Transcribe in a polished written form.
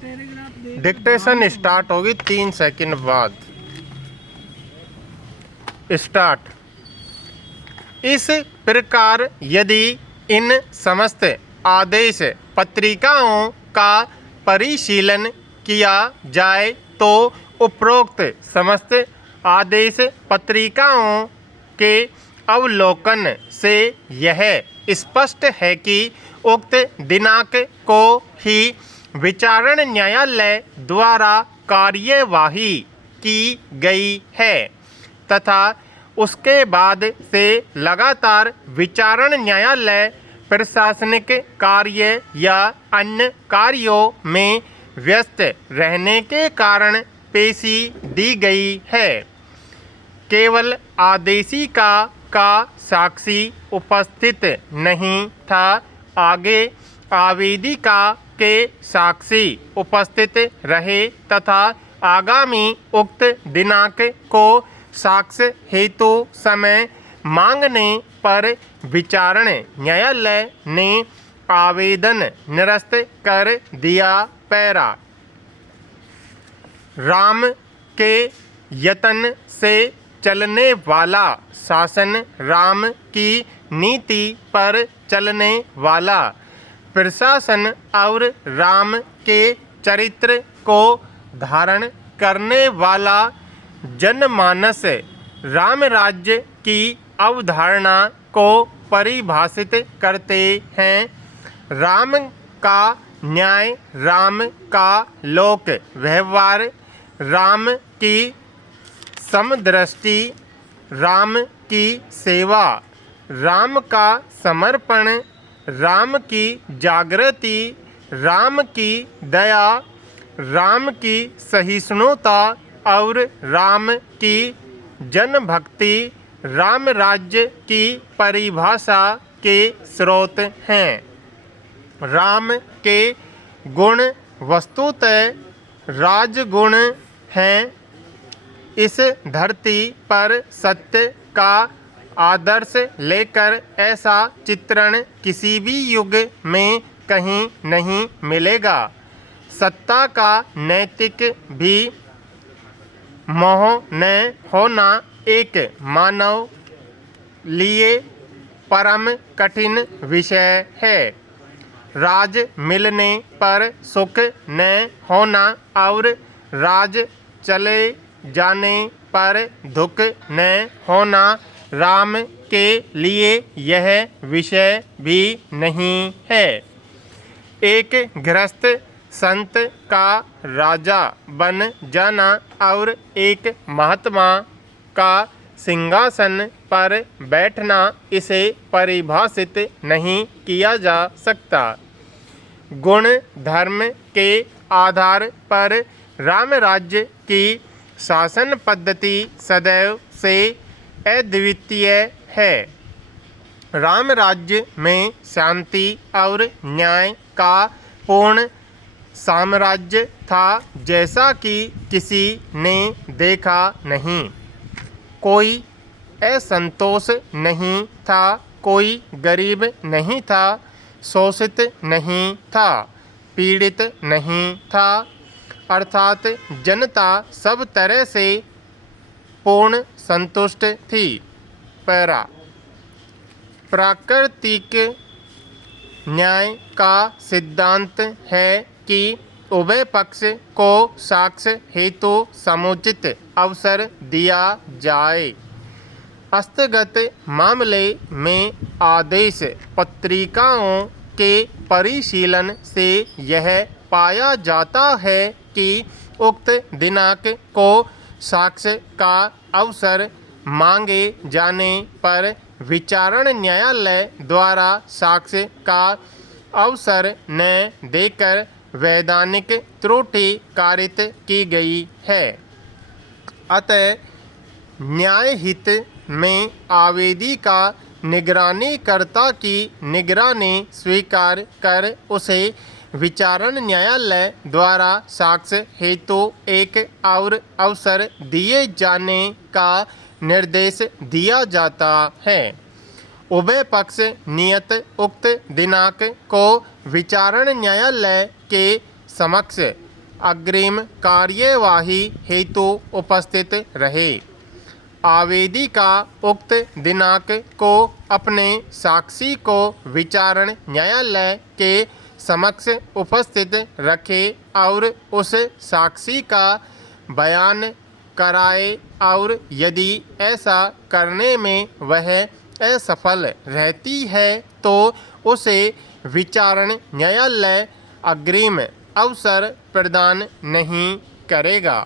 Dictation start होगी 3 second बाद। Start. इस प्रकार यदि इन समस्त आदेश पत्रिकाओं का परिशीलन किया जाए तो उपरोक्त समस्त आदेश पत्रिकाओं के अवलोकन से यह स्पष्ट है कि उक्त दिनांक को ही विचारण न्यायालय द्वारा कार्यवाही की गई है तथा उसके बाद से लगातार विचारण न्यायालय प्रशासनिक कार्य या अन्य कार्यों में व्यस्त रहने के कारण पेशी दी गई है। केवल आदेशिका का साक्षी उपस्थित नहीं था, आगे आवेदिका के साक्षी उपस्थित रहे तथा आगामी उक्त दिनांक को साक्ष्य हेतु समय मांगने पर विचारण न्यायालय ने आवेदन निरस्त कर दिया। पैरा। राम के यत्न से चलने वाला शासन, राम की नीति पर चलने वाला प्रशासन और राम के चरित्र को धारण करने वाला जनमानस राम राज्य की अवधारणा को परिभाषित करते हैं। राम का न्याय, राम का लोक व्यवहार, राम की समदृष्टि, राम की सेवा, राम का समर्पण, राम की जागृति, राम की दया, राम की सहिष्णुता और राम की जनभक्ति राम राज्य की परिभाषा के स्रोत हैं। राम के गुण वस्तुतः राजगुण हैं। इस धरती पर सत्य का आदर्श लेकर ऐसा चित्रण किसी भी युग में कहीं नहीं मिलेगा। सत्ता का नैतिक भी मोह न होना एक मानव लिए परम कठिन विषय है। राज मिलने पर सुख न होना और राज चले जाने पर दुख न होना राम के लिए यह विषय भी नहीं है। एक गृहस्थ संत का राजा बन जाना और एक महात्मा का सिंहासन पर बैठना, इसे परिभाषित नहीं किया जा सकता। गुण धर्म के आधार पर राम राज्य की शासन पद्धति सदैव से अद्वितीय है। राम राज्य में शांति और न्याय का पूर्ण साम्राज्य था, जैसा कि किसी ने देखा नहीं। कोई असंतोष नहीं था, कोई गरीब नहीं था, शोषित नहीं था, पीड़ित नहीं था, अर्थात जनता सब तरह से पूर्ण संतुष्ट थी। पैरा। प्राकृतिक न्याय का सिद्धांत है कि उभय पक्ष को साक्ष्य हेतु समुचित अवसर दिया जाए। हस्तगत मामले में आदेश पत्रिकाओं के परिशीलन से यह पाया जाता है कि उक्त दिनांक को साक्ष्य का अवसर मांगे जाने पर विचारण न्यायालय द्वारा साक्ष्य का अवसर न देकर वैधानिक त्रुटि कारित की गई है। अतः न्यायहित में आवेदिका निगरानीकर्ता की निगरानी स्वीकार कर उसे विचारण न्यायालय द्वारा साक्ष्य हेतु एक और अवसर दिए जाने का निर्देश दिया जाता है। उभय पक्ष नियत उक्त दिनांक को विचारण न्यायालय के समक्ष अग्रिम कार्यवाही हेतु उपस्थित रहे। आवेदी का उक्त दिनांक को अपने साक्षी को विचारण न्यायालय के समक्ष उपस्थित रखे और उस साक्षी का बयान कराए और यदि ऐसा करने में वह असफल रहती है तो उसे विचारण न्यायालय अग्रिम अवसर प्रदान नहीं करेगा।